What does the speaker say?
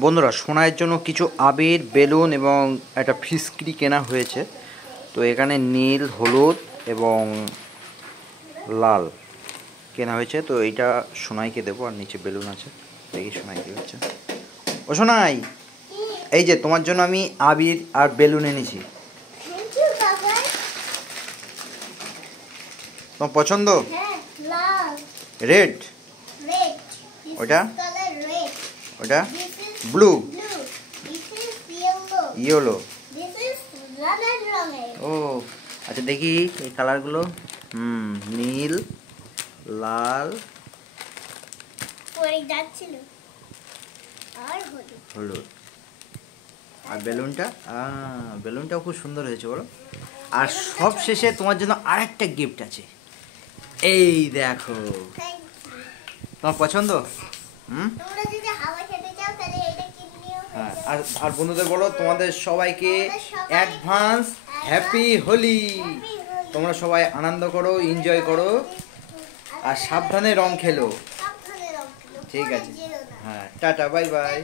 বন্ধুরা, সোনাইয়ের জন্য কিছু আবির, বেলুন এবং একটা ফিসকিরি কেনা হয়েছে। তো এখানে নীল, হলুদ এবং লাল কেনা হয়েছে। তো এইটা সোনাইকে দেবো, আর নিচে বেলুন আছে। দেখি সোনাই কি হচ্ছে। ও সোনাই, এই যে তোমার জন্য আমি আবির আর বেলুন এনেছি। তোমার পছন্দ? রেড, ওটা ওটা ব্লু, ইয়েলো। ও আচ্ছা, দেখি এই কালারগুলো। নীল, লাল, হলুদ। আর বেলুনটাও খুব সুন্দর হয়েছে বলো। আর সব শেষে তোমার জন্য আরেকটা গিফট আছে। এই দেখো, তোমার পছন্দ? হ্যাঁ, আর বন্ধুদের বলো তোমাদের সবাইকে অ্যাডভান্স হ্যাপি হোলি। তোমরা সবাই আনন্দ করো, এনজয় করো, আর সাবধানে রং খেলো। ঠিক আছে, হ্যাঁ, টাটা, বাই বাই।